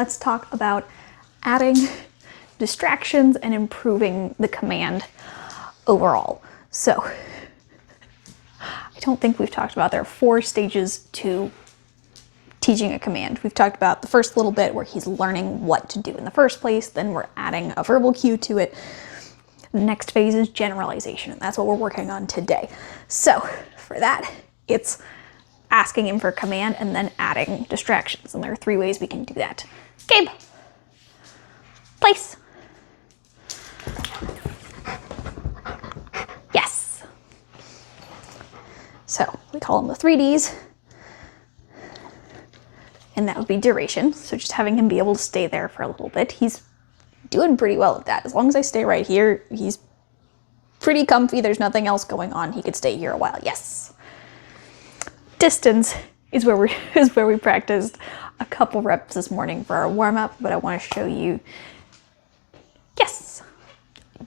let's talk about adding distractions and improving the command overall. So I don't think we've talked about there are 4 stages to teaching a command. We've talked about the first little bit where he's learning what to do in the first place, then we're adding a verbal cue to it. The next phase is generalization, and that's what we're working on today. So for that, it's asking him for a command and then adding distractions. And there are 3 ways we can do that. Gabe, place. Yes. So we call them the 3 Ds. And that would be duration. So just having him be able to stay there for a little bit. He's doing pretty well at that. As long as I stay right here, he's pretty comfy. There's nothing else going on. He could stay here a while. Yes. Distance is where we practiced a couple reps this morning for our warm-up, but I want to show you. Yes.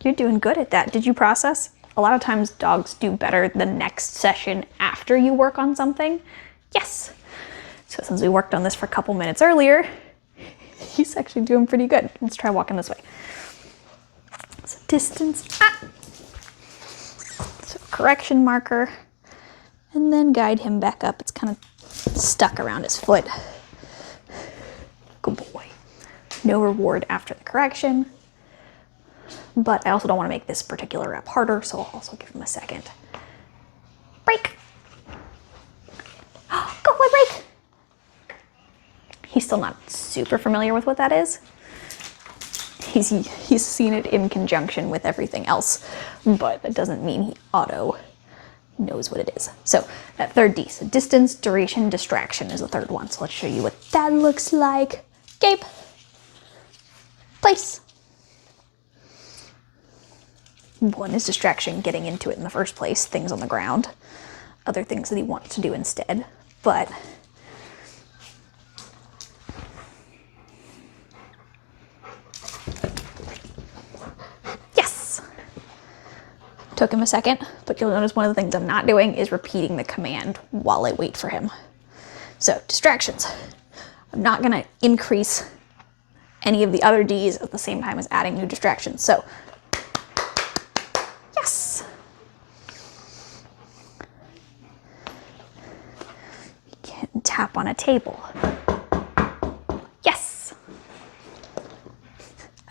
You're doing good at that. Did you process? A lot of times dogs do better the next session after you work on something. Yes. So since we worked on this for a couple minutes earlier, he's actually doing pretty good. Let's try walking this way. So distance, so correction marker, and then guide him back up. It's kind of stuck around his foot. Good boy. No reward after the correction, but I also don't want to make this particular rep harder, so I'll also give him a second. Break. Go boy, break. He's still not super familiar with what that is. He's seen it in conjunction with everything else, but that doesn't mean he auto knows what it is. So that 3rd D, so distance, duration, distraction is the 3rd one. So let's show you what that looks like. Gabe, place. 1 is distraction, getting into it in the first place, things on the ground, other things that he wants to do instead, but took him a second, but you'll notice one of the things I'm not doing is repeating the command while I wait for him. So distractions. I'm not gonna increase any of the other Ds at the same time as adding new distractions. So, yes. You can tap on a table. Yes.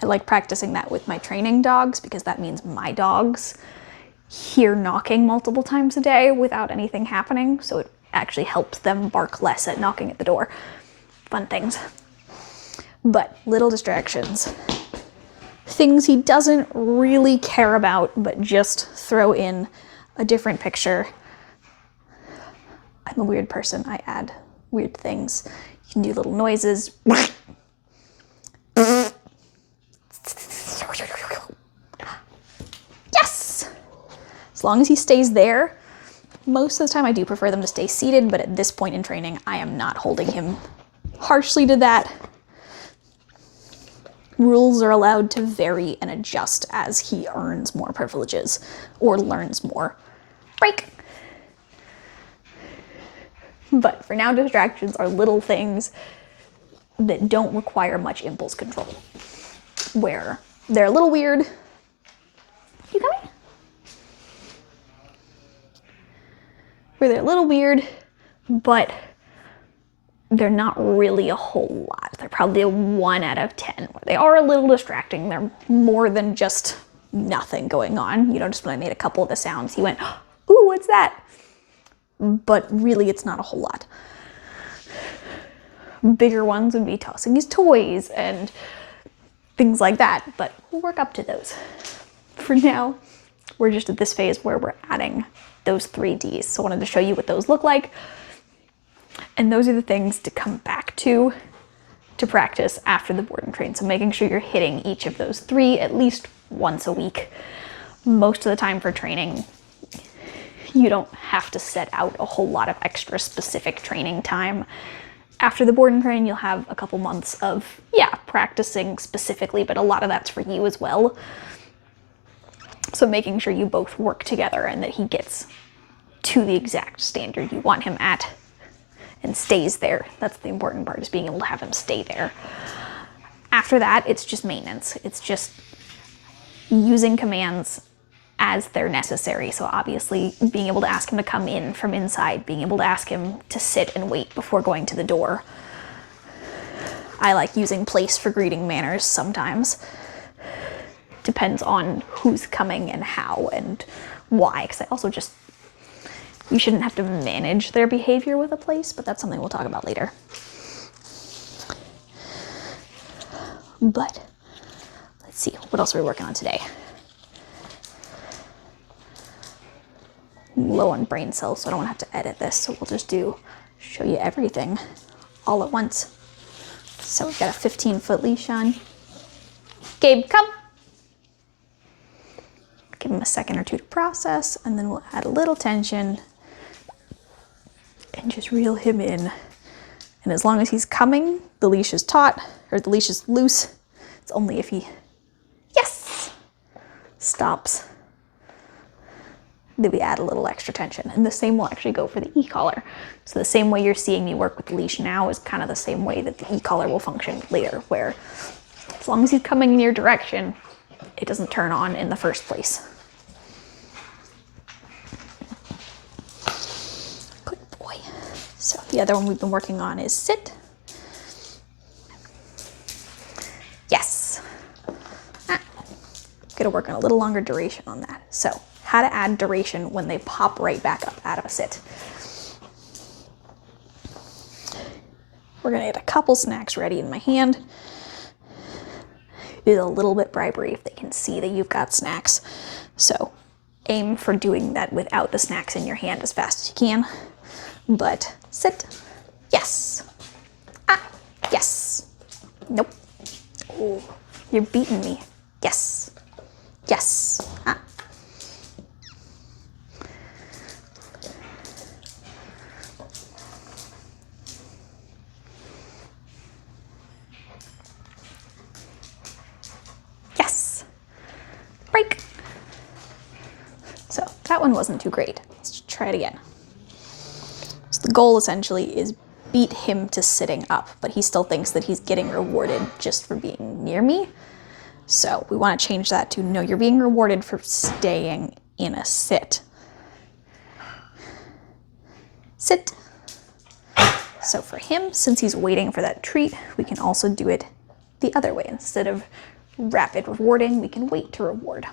I like practicing that with my training dogs because that means my dogs hear knocking multiple times a day without anything happening, so it actually helps them bark less at knocking at the door. Fun things. But little distractions. Things he doesn't really care about, but just throw in a different picture. I'm a weird person. I add weird things. You can do little noises. As long as he stays there, most of the time I do prefer them to stay seated, but at this point in training, I am not holding him harshly to that. Rules are allowed to vary and adjust as he earns more privileges or learns more. Break. But for now, distractions are little things that don't require much impulse control, where they're a little weird. You coming? Where they're a little weird, but they're not really a whole lot. They're probably a 1 out of 10. They are a little distracting. They're more than just nothing going on. You know, just when I made a couple of the sounds, he went, ooh, what's that? But really, it's not a whole lot. Bigger ones would be tossing his toys and things like that, but we'll work up to those. For now, we're just at this phase where we're adding those 3 Ds. So I wanted to show you what those look like. And those are the things to come back to practice after the board and train. So making sure you're hitting each of those 3 at least once a week. Most of the time for training, you don't have to set out a whole lot of extra specific training time. After the board and train, you'll have a couple months of, practicing specifically, but a lot of that's for you as well. So making sure you both work together and that he gets to the exact standard you want him at and stays there. That's the important part, is being able to have him stay there. After that, it's just maintenance. It's just using commands as they're necessary. So obviously being able to ask him to come in from inside, being able to ask him to sit and wait before going to the door. I like using place for greeting manners sometimes. Depends on who's coming and how and why, because I also just, you shouldn't have to manage their behavior with a place, but that's something we'll talk about later. But let's see, what else are we working on today? I'm low on brain cells, so I don't want to have to edit this, so we'll just show you everything all at once. So we've got a 15-foot leash on. Gabe, come. Give him a second or two to process, and then we'll add a little tension and just reel him in. And as long as he's coming, the leash is taut, or the leash is loose. It's only if he, yes, stops, that we add a little extra tension. And the same will actually go for the e-collar. So the same way you're seeing me work with the leash now is kind of the same way that the e-collar will function later, where as long as he's coming in your direction, it doesn't turn on in the first place. Good boy. So the other one we've been working on is sit. Yes. Gonna work on a little longer duration on that. So how to add duration when they pop right back up out of a sit. We're gonna get a couple snacks ready in my hand. It is a little bit bribery if they can see that you've got snacks. So aim for doing that without the snacks in your hand as fast as you can. But sit, yes. Ah, yes. Nope. Oh, you're beating me. Yes. Yes. Ah. Yes. Break. So that one wasn't too great. Let's try it again. So the goal essentially is beat him to sitting up, but he still thinks that he's getting rewarded just for being near me. So we want to change that to, no, you're being rewarded for staying in a sit. Sit. So for him, since he's waiting for that treat, we can also do it the other way. Instead of rapid rewarding, we can wait to reward.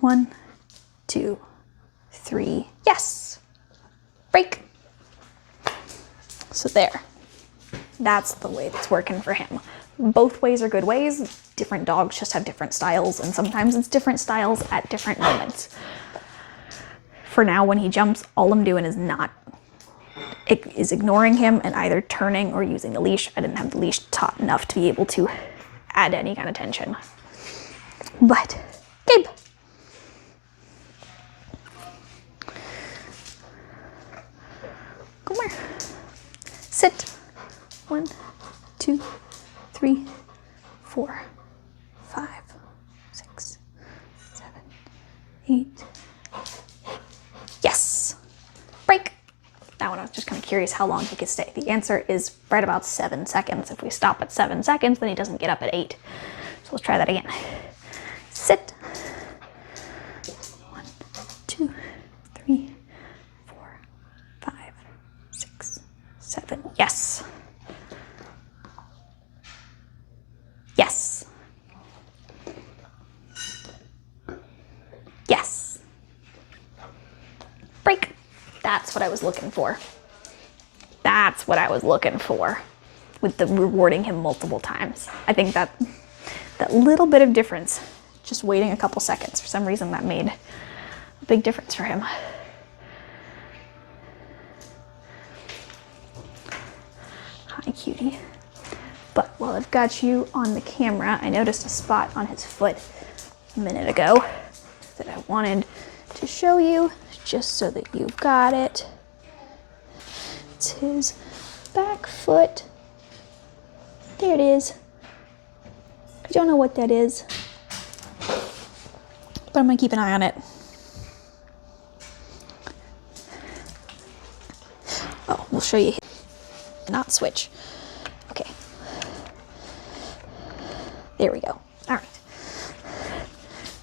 One, two, three, yes. Break. So there, that's the way that's working for him. Both ways are good ways. Different dogs just have different styles, and sometimes it's different styles at different moments. For now, when he jumps, all I'm doing is ignoring him and either turning or using the leash. I didn't have the leash taut enough to be able to add any kind of tension. But, Gabe. Come here. Sit. 1, 2, 3, 4, 5, 6, 7, 8. Yes. Break. That one I was just kind of curious how long he could stay. The answer is right about 7 seconds. If we stop at 7 seconds, then he doesn't get up at 8. So let's try that again. Sit. 1, 2, 3, 4, 5, 6, 7. Yes. Yes. Yes. Break. That's what I was looking for. That's what I was looking for with the rewarding him multiple times. I think that little bit of difference, just waiting a couple seconds, for some reason that made a big difference for him. Hi, cutie. But while I've got you on the camera, I noticed a spot on his foot a minute ago that I wanted to show you, just so that you've got it. It's his back foot. There it is. I don't know what that is, but I'm gonna keep an eye on it. Oh, we'll show you. Not switch. Okay. There we go. All right.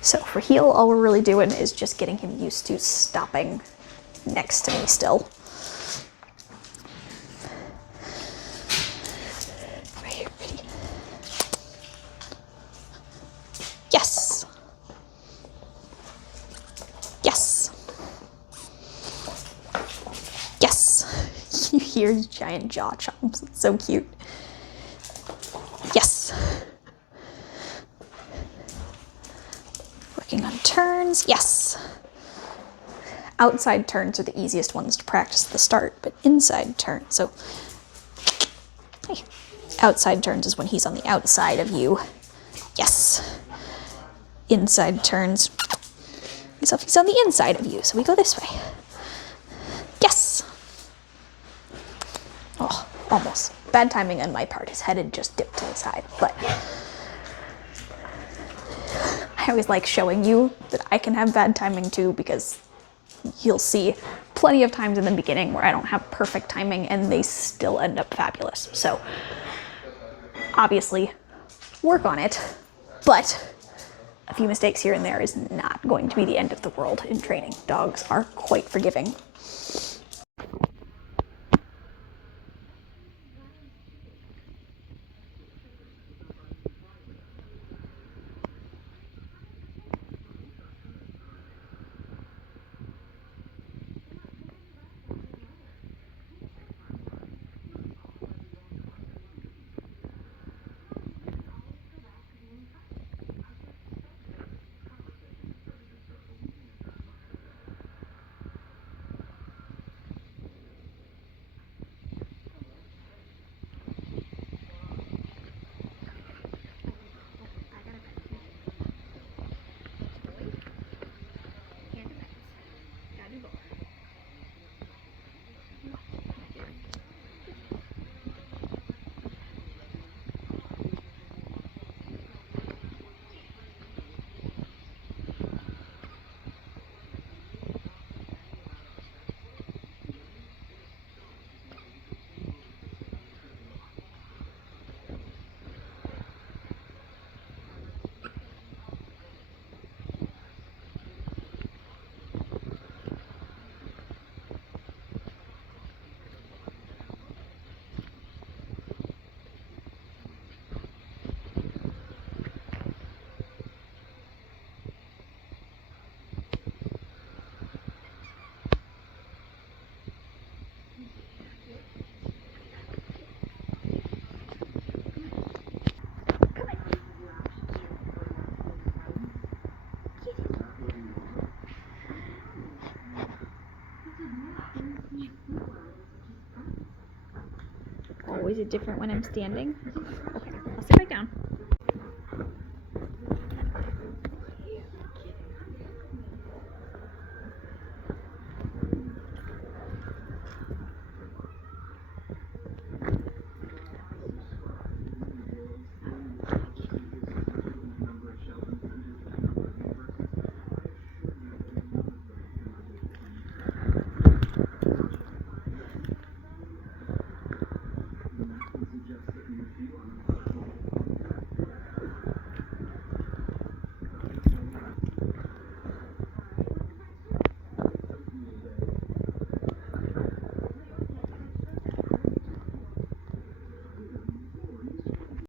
So for heel, all we're really doing is just getting him used to stopping next to me still. Right here, ready? Yes. Yes. Yes. You hear his giant jaw chomps. It's so cute. Yes. Working on turns. Yes. Outside turns are the easiest ones to practice at the start, but inside turns, so hey. Outside turns is when he's on the outside of you. Yes. Inside turns is if he's on the inside of you, so we go this way. Yes. Oh, almost. Bad timing on my part. His head had just dipped to the side, but I always like showing you that I can have bad timing too, because you'll see plenty of times in the beginning where I don't have perfect timing and they still end up fabulous. So obviously work on it, but a few mistakes here and there is not going to be the end of the world in training. Dogs are quite forgiving. Oh, is it different when I'm standing? Okay, I'll sit back down.